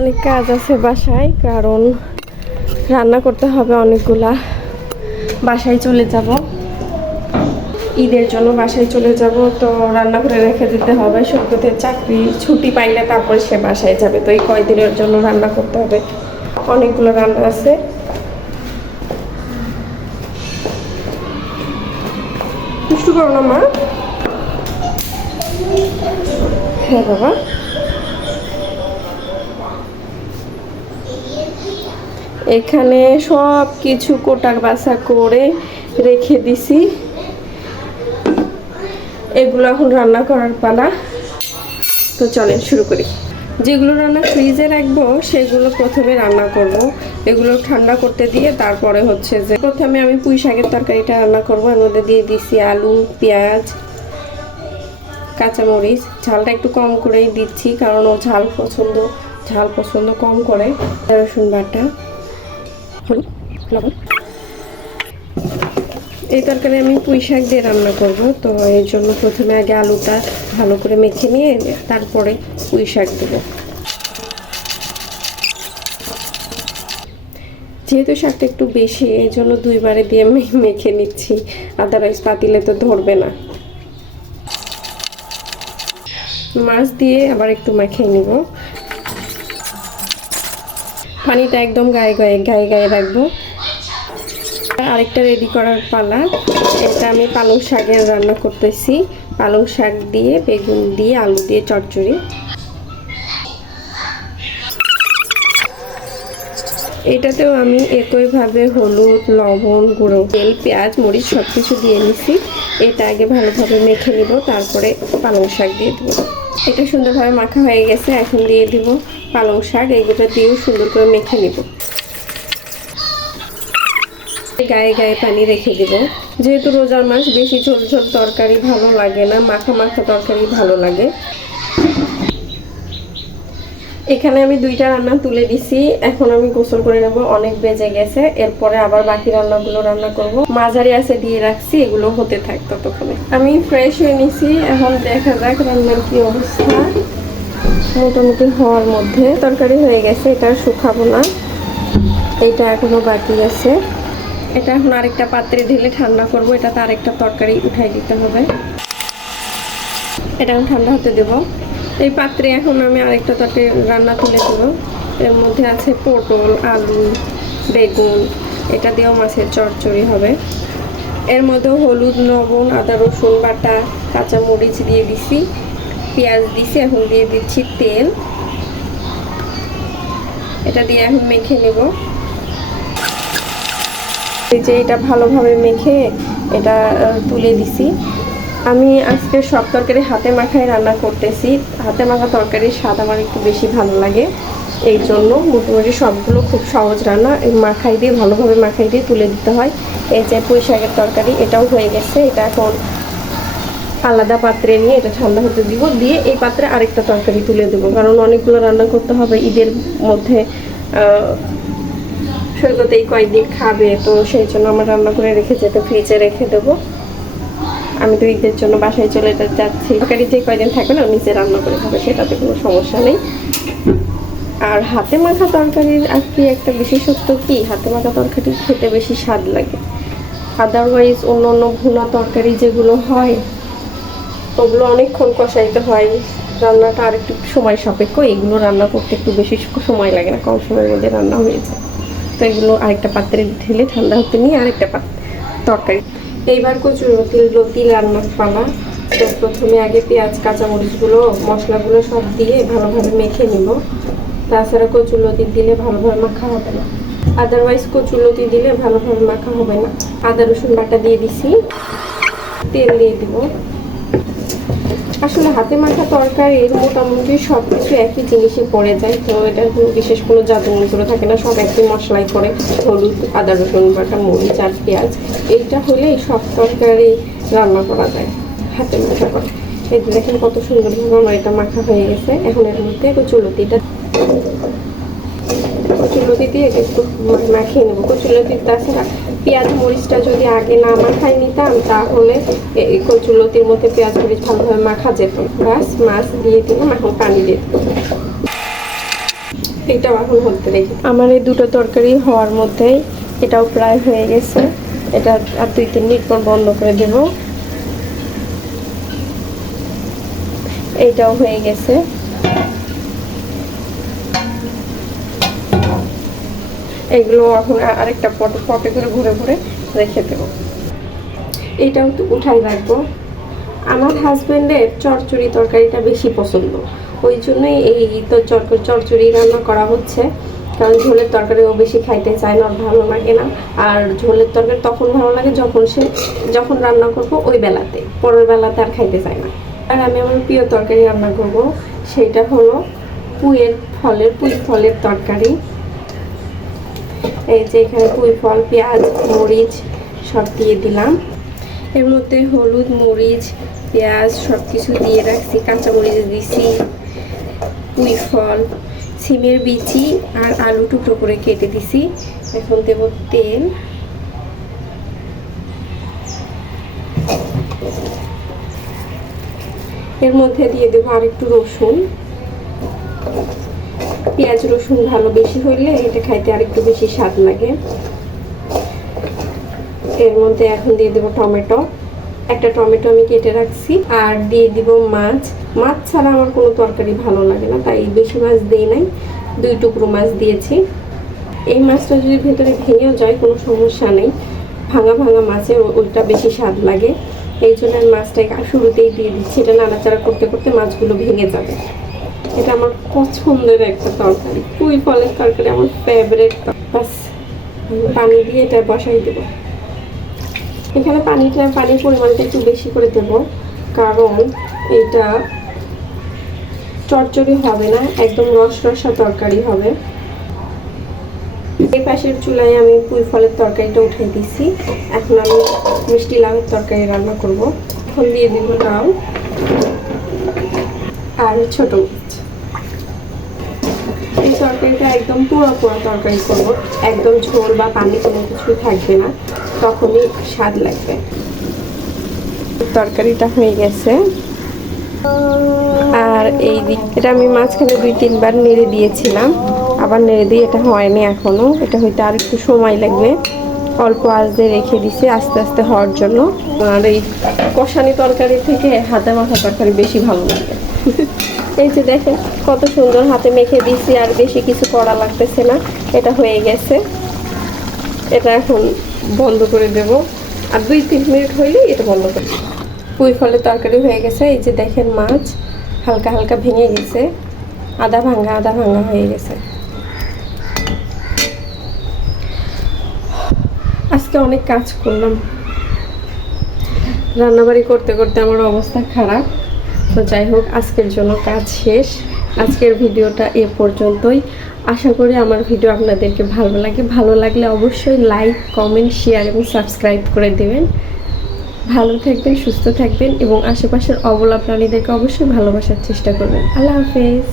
অনেক কাজ আছে বাসায়, কারণ রান্না করতে হবে অনেকগুলা। বাসায় চলে যাব, ঈদের জন্য বাসায় চলে যাব, তো রান্না করে রেখে দিতে হবে। সত্যতে চাকরি ছুটি পাইলে তারপরে সে বাসায় যাবে, তো এই কয়দিনের জন্য রান্না করতে হবে। অনেকগুলো রান্না আছে। দুষ্টু করো না মা। হ্যাঁ বাবা, এখানে সব কিছু কোটার বাছা করে রেখে দিছি। এগুলো এখন রান্না করার পালা, তো চলেন শুরু করি। যেগুলো রান্না ফ্রিজে রাখবো সেগুলো প্রথমে রান্না করব। এগুলো ঠান্ডা করতে দিয়ে তারপরে হচ্ছে যে প্রথমে আমি পুঁই শাকের তরকারিটা রান্না করব। এর মধ্যে দিয়ে দিছি আলু, পেঁয়াজ, কাঁচামরিচ। ঝালটা একটু কম করেই দিচ্ছি, কারণ ও ঝাল পছন্দ কম করে। রসুন বাটা, হলুদ, লবণ। এই তরকারি আমি পুঁই শাক দিয়ে রান্না করব, তো এর জন্য প্রথমে আগে আলুটা ভালো করে মেখে নিয়ে তারপরে পুঁই শাক দেবো। যেহেতু শাকটা একটু বেশি, এই জন্য দুইবারে দিয়ে মেখে নিচ্ছি, আদারওয়াইজ পাতিলে তো ধরবে না। মাছ দিয়ে আবার একটু মাখিয়ে নিব। পানিটা একদম গায়ে গায়ে রাখবো। আরেকটা রেডি করার পালা। এটা আমি পালং শাকের রান্না করতেছি। পালং শাক দিয়ে, বেগুন দিয়ে, আলু দিয়ে চচ্চড়ি। এটাতেও আমি একইভাবে হলুদ, লবণ, গুঁড়ো তেল, পেঁয়াজ, মরিচ সব কিছু দিয়ে নিছি। এটা আগে ভালোভাবে মেখে নিব, তারপরে পালং শাক দিয়ে দেবো। এটা সুন্দরভাবে মাখা হয়ে গেছে, এখন দিয়ে দিব পালং শাক। এগুলো দিয়েও সুন্দর করে মেখে নিব। গায়ে পানি রেখে দিব। যেহেতু রোজার মাস, বেশি ঝোল তরকারি ভালো লাগে না, মাখা তরকারি ভালো লাগে। এখানে আমি দুইটা রান্না তুলে দিছি। এখন আমি গোসল করে নেব, অনেক বেজে গেছে। এরপরে আবার বাকি রান্নাগুলো রান্না করব। মাঝারি আছে দিয়ে রাখছি, এগুলো হতে থাক ততক্ষণে। আমি ফ্রেশ হয়ে নিছি, এখন দেখা যাক রান্নার কি অবস্থা। মোটামুটি হওয়ার মধ্যে। তরকারি হয়ে গেছে, এটা শুকাবো না, এটা এখনো বাকি আছে। এটা এখন আরেকটা পাত্রে ঢেলে ঠান্ডা করব। এটাতে আরেকটা তরকারি উঠাই দিতে হবে। এটা এখন ঠান্ডা হতে দেব। এই পাত্রে এখন আমি আরেকটা তরকারি রান্না তুলে দেবো। এর মধ্যে আছে পটল, আলু, বেগুন। এটা দিয়েও মাছের চচ্চড়ি হবে। এর মধ্যে হলুদ, লবণ, আদা রসুন বাটা, কাঁচামরিচ দিয়ে দিছি, পেঁয়াজ দিছি। এখন দিয়ে দিচ্ছি তেল। এটা দিয়ে এখন মেখে নেব। যে এটা ভালোভাবে মেখে এটা তুলে দিছি। আমি আজকে সব তরকারি হাতে মাখায় রান্না করতেছি। হাতে মাখা তরকারির স্বাদ আমার একটু বেশি ভালো লাগে, এই জন্য মোটামুটি সবগুলো খুব সহজ রান্না। ভালোভাবে মাখাই দিয়ে তুলে দিতে হয়। এই যে পুঁই শাকের তরকারি, এটাও হয়ে গেছে। এটা এখন আলাদা পাত্রে নিয়ে এটা ঠান্ডা হতে দিব। দিয়ে এই পাত্রে আরেকটা তরকারি তুলে দেবো, কারণ অনেকগুলো রান্না করতে হবে ঈদের মধ্যে। সৈকত এই কয়েকদিন খাবে, তো সেই জন্য আমার রান্না করে রেখে যেতে ফ্রিজে রেখে দেবো। আমি তো ঈদের জন্য বাসায় চলে যাচ্ছি। তরকারি যে কয়দিন থাকবে না, নিজে রান্না করে খাবে, সেটাতে কোনো সমস্যা নেই। আর হাতে মাখা তরকারির আর কি একটা বিশেষত্ব কি, হাতে মাখা তরকারি খেতে বেশি স্বাদ লাগে। আদারওয়াইজ অন্য ভুনা তরকারি যেগুলো হয়, ওগুলো অনেকক্ষণ কষাইতে হয়, রান্নাটা আর একটু সময় সাপেক্ষ। এগুলো রান্না করতে একটু বেশি সময় লাগে না, কম সময়ের মধ্যে রান্না হয়ে যায়। তো এগুলো আরেকটা পাত্রে ঢেলে ঠান্ডা হতে নিয়ে আরেকটা তরকারি। এইবার লতি রান্নার পালা। তো প্রথমে আগে পেঁয়াজ, কাঁচামরিচগুলো, মশলাগুলো সব দিয়ে ভালোভাবে মেখে নিব। তাছাড়া লতি দিলে ভালোভাবে মাখা হবে না, আদারওয়াইজ লতি দিলে ভালোভাবে মাখা হবে না। আদা রসুন বাটা দিয়ে দিছি, তেল দিয়ে দিব। আসলে হাতে মাখা তরকারির মোটামুটি সব কিছু একই জিনিসে পড়ে যায়, তো এটা বিশেষ কোনো জাদুমন্ত্র থাকে না, সব একই মশলাই করে। হলুদ, আদা রসুন বাটা, মরিচ আর পেঁয়াজ, এইটা হলেই সব তরকারি রান্না করা যায় হাতে মাখা করে। এই দেখেন কত সুন্দরভাবে আমার এটা মাখা হয়ে গেছে। এখন এর মধ্যে কচুলতি দিয়ে একটু মাখিয়ে নেবো। কচুলতি তাছাড়া পেঁয়াজ মরিচটা যদি আগে না মাখাই নিতাম, তাহলে এই কচুলতির মধ্যে পেঁয়াজ মরিচ ভালোভাবে মাখা যেত। বাস মাছ দিয়ে দিলাম, এখন পানি দিয়ে দিলাম। এটাও এখন হতে রেখে আমার এই দুটো তরকারি হওয়ার মধ্যেই এটাও প্রায় হয়ে গেছে। এটা আর 2-3 মিনিট পর বন্ধ করে দেব। এইটাও হয়ে গেছে। এগুলো এখন আরেকটা পটে করে ঘুরে ঘুরে রেখে দেবো। এটাও তো উঠাই রাখবো। আমার হাজবেন্ডের চচ্চড়ি তরকারিটা বেশি পছন্দ, ওই জন্যই এই তো চচ্চড়ি রান্না করা হচ্ছে। কারণ ঝোলের তরকারি ও বেশি খাইতে চায় না, ওর ভালো লাগে না। আর ঝোলের তরকারি তখন ভালো লাগে যখন রান্না করবো ওই বেলাতে, পরের বেলাতে আর খাইতে চায় না। আর আমি আমার প্রিয় তরকারি রান্না করব, সেটা হলো পুঁই ফলের তরকারি। এই যে এখানে পুঁই ফল, পেঁয়াজ, মরিচ সব দিয়ে দিলাম। এর মধ্যে হলুদ, মরিচ, পেঁয়াজ সব কিছু দিয়ে রাখছি, কাঁচামরিচ দিছি, পুঁই ফল, সিমের বিচি আর আলু টুকরো করে কেটে দিছি। এখন দেব তেল, এর মধ্যে দিয়ে দেবো আরেকটু রসুন। পেঁয়াজ রসুন ভালো বেশি হইলে এটা খাইতে আরেকটু বেশি স্বাদ লাগে। এর মধ্যে এখন দিয়ে দেবো টমেটো, একটা টমেটো আমি কেটে রাখছি। আর দিয়ে দিব মাছ ছাড়া আমার কোনো তরকারি ভালো লাগে না, তাই বেশি মাছ দিই নাই, 2 টুকরো মাছ দিয়েছি। এই মাছটা যদি ভেতরে ভেঙেও যায় কোনো সমস্যা নেই, ভাঙা মাছে ওইটা বেশি স্বাদ লাগে। এই জন্য আমি মাছটাকে শুরুতেই দিয়ে দিচ্ছি, এটা নাড়াচাড়া করতে করতে মাছগুলো ভেঙে যাবে। এটা আমার পছন্দের একটা তরকারি, পুঁই ফলের তরকারি আমার ফেভারিট। বাস পানি দিয়ে এটা বসাই দেবো। এখানে পানির পরিমাণটা একটু বেশি করে দেব, কারণ এটা চচ্চড়ি হবে না, একদম রসা তরকারি হবে। এই পাশের চুলায় আমি পুঁই ফলের তরকারিটা উঠিয়ে দিছি। এখন আমি মিষ্টি লাউয়ের তরকারি রান্না করব। এখন দিয়ে দিব লাউ আর ছোট মাছ। এই তরকারিটা একদম পুরো তরকারি করব, একদম ঝোল বা পানি কোনো কিছু থাকবে না, তখনই স্বাদ লাগবে। তরকারিটা হয়ে গেছে। আর এই এটা আমি মাঝখানে 2-3 বার নেড়ে দিয়েছিলাম, আবার নেড়ে দিয়ে এটা হয়নি এখনো, এটা হইতে আর একটু সময় লাগবে। অল্প আঁচ দিয়ে রেখে দিছি আস্তে আস্তে হওয়ার জন্য। আর এই কষানি তরকারি থেকে হাতে মাখা তরকারি বেশি ভালো লাগে। এই যে দেখেন কত সুন্দর হাতে মেখে দিছি, আর বেশি কিছু করা লাগতেছে না। এটা হয়ে গেছে, এটা এখন বন্ধ করে দেব। আর 2-3 মিনিট হইলেই এটা বন্ধ করে দেব। পুঁই ফলের তরকারি হয়ে গেছে। এই যে দেখেন মাছ হালকা হালকা ভেঙে গেছে, আধা ভাঙা হয়ে গেছে। আজকে অনেক কাজ করলাম, রান্নাবাড়ি করতে করতে আমার অবস্থা খারাপ। তো যাই হোক, আজকের জন্য কাজ শেষ। আজকের ভিডিওটা এ পর্যন্তই। আশা করি আমার ভিডিও আপনাদেরকে ভালো লাগলে অবশ্যই লাইক, কমেন্ট, শেয়ার এবং সাবস্ক্রাইব করে দেবেন। ভালো থাকবেন, সুস্থ থাকবেন এবং আশেপাশের অবলা প্রাণীদেরকে অবশ্যই ভালোবাসার চেষ্টা করবেন। আল্লাহ হাফেজ।